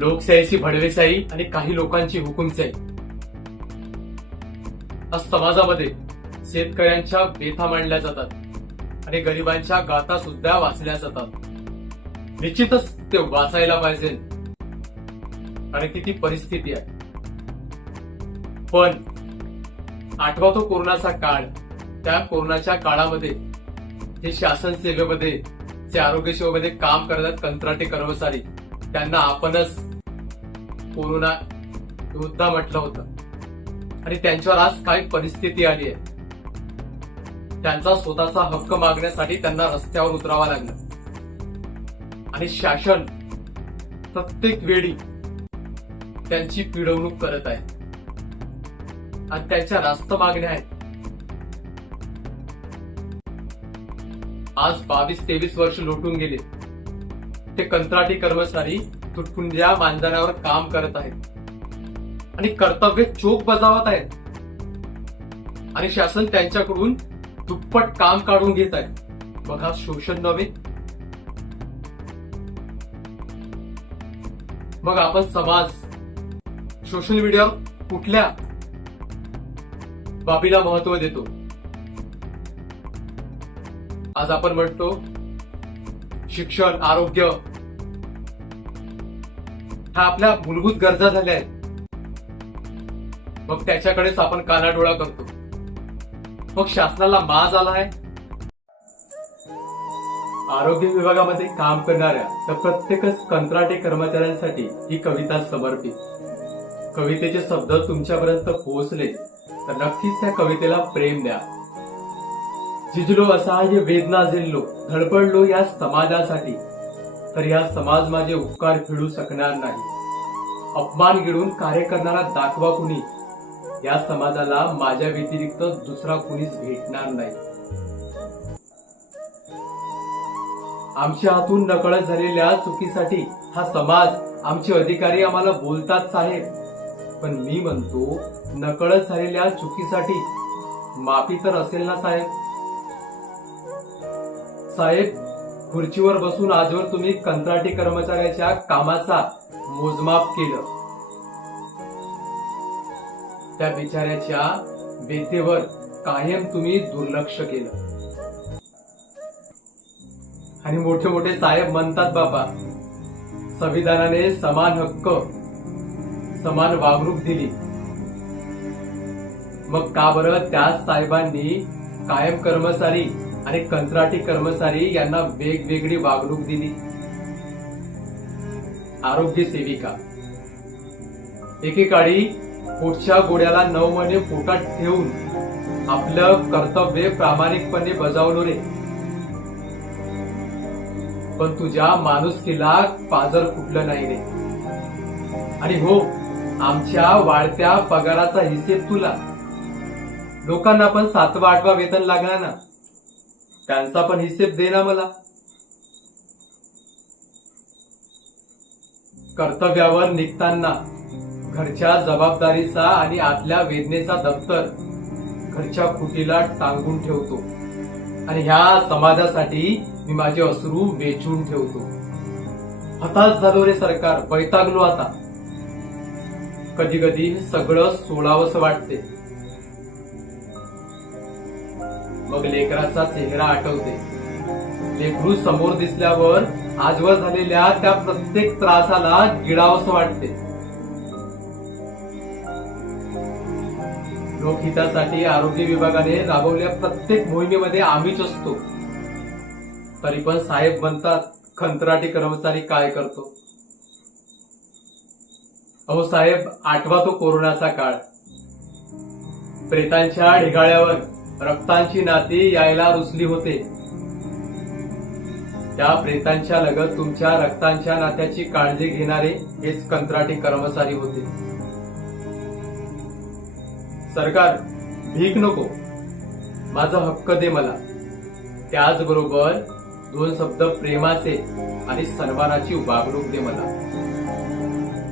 लोकशाहीची भडवेशाही आणि काही लोकांची हुकुमशाही. आज समाजामध्ये शेतकऱ्यांच्या व्यथा मांडल्या जातात आणि गरिबांच्या गाथा सुद्धा वाचल्या जातात. निश्चितच ते वाचायला पाहिजे. आणि ती ती परिस्थिती आहे. पण आठवा तो कोरोनाचा काळ. त्या कोरोनाच्या काळामध्ये जे शासन सेवेमध्ये जे आरोग्य सेवेमध्ये काम करतात कंत्राटी कर्मचारी त्यांना आपणच कोरोना योद्धा म्हटलं होतं. आणि त्यांच्यावर आज काय परिस्थिती आली आहे. त्यांचा स्वतःचा हक्क मागण्यासाठी त्यांना रस्त्यावर उतरावा लागलं. आणि शासन प्रत्येक वेळी त्यांची पिडवणूक करत आहे. आणि त्यांच्या रास्त मागण्या आहेत. आज बावीस तेवीस वर्ष लोटून गेले. ते कंत्राटी कर्मचारी तुटपुंज्या मानधनावर काम करत आहेत. आणि कर्तव्य चोख बजावत आहेत. आणि शासन त्यांच्याकडून दुप्पट काम काढून घेत आहे. बघा शोषण नव्हे. मग आपण समाज सोशल मीडियावर कुठल्या बाबीला महत्त्व देतो? आज आपण म्हणतो शिक्षण आरोग्य ह्या आपल्या मूलभूत गरजा झाल्या आहेत. मग त्याच्याकडेच आपण कानाडोळा करतो. मग शासनाला माज आला आहे. आरोग्य विभागामध्ये काम करणाऱ्या तर प्रत्येकच कंत्राटी कर्मचाऱ्यांसाठी ही कविता समर्पित. कवितेचे शब्द तुमच्यापर्यंत पोहोचले तर नक्कीच त्या कवितेला प्रेम द्या. झिजलो असहाय्य वेदना झेललो धडपडलो या समाजासाठी. तर या समाज माझे उपकार फेडू शकणार नाही. अपमान गिळून कार्य करणारा दाखवा कुणी? या समाजाला माझ्या व्यतिरिक्त दुसरा कुणीच भेटणार नाही. आमच्या हातून नकळत झालेल्या चुकीसाठी हा समाज आमचे अधिकारी आम्हाला बोलतात साहेब. पण मी म्हणतो नकळत झालेल्या चुकीसाठी माफी तर असेल ना साहेब? साहेब खुर्चीवर बसून आजवर तुम्ही कंत्राटी कर्मचाऱ्याच्या कामाचा मोजमाप केलं. त्या बिचाऱ्याच्या व्यथेवर कायम तुम्ही दुर्लक्ष केलं. आणि मोठे मोठे साहेब म्हणतात बाबा संविधानाने समान हक्क समान वागणूक दिली. मग का बरं त्याच साहेबांनी कायम कर्मचारी आणि कंत्राटी कर्मचारी यांना वेगवेगळी वागणूक दिली. आरोग्य सेविका. एकेकाळी पोटच्या गोड्याला नऊ महिने पोटात ठेवून आपलं कर्तव्य प्रामाणिकपणे बजावलो रे. पण तुझ्या माणुसकीला पाजर फुटलं नाही रे. आणि हो आमच्या वाढत्या पगाराचा हिसेब तुला. लोकांना पण सातवा आठवा वेतन लागणार ना. त्यांचा पण हिसेब दे ना मला. कर्तव्यावर निघताना घरच्या जबाबदारीचा आणि आतल्या वेदनेचा दप्तर घरच्या खुटीला टांगून ठेवतो. आणि ह्या समाजासाठी मी माझे अश्रू वेचून ठेवतो. हताश झालो रे सरकार वैतागलो आता. कधी कधी सगळं सोडावंसं वाटते. मग लेकराचा चेहरा आठवते. लेकरू समोर दिसल्यावर आजवर झालेल्या त्या प्रत्येक त्रासाला गिळावंसं वाटते. लोकहितासाठी आरोग्य विभागाने राबवलेल्या प्रत्येक मोहिमेमध्ये आम्हीच असतो. तरी पण साहेब म्हणतात कंत्राटी कर्मचारी काय करतो? अहो साहेब आठवा तो कोरोनाचा काळ. प्रेतांच्या ढिगाळ्यावर रक्तांची नाती यायला रुचली होते. त्या प्रेतांच्या लगत तुमच्या रक्तांच्या नात्याची काळजी घेणारे हेच कंत्राटी कर्मचारी होते. सरकार भीक नको. माझा हक्क दे मला. त्याचबरोबर दोन शब्द प्रेमाचे आणि सन्मानाची वागणूक दे मला.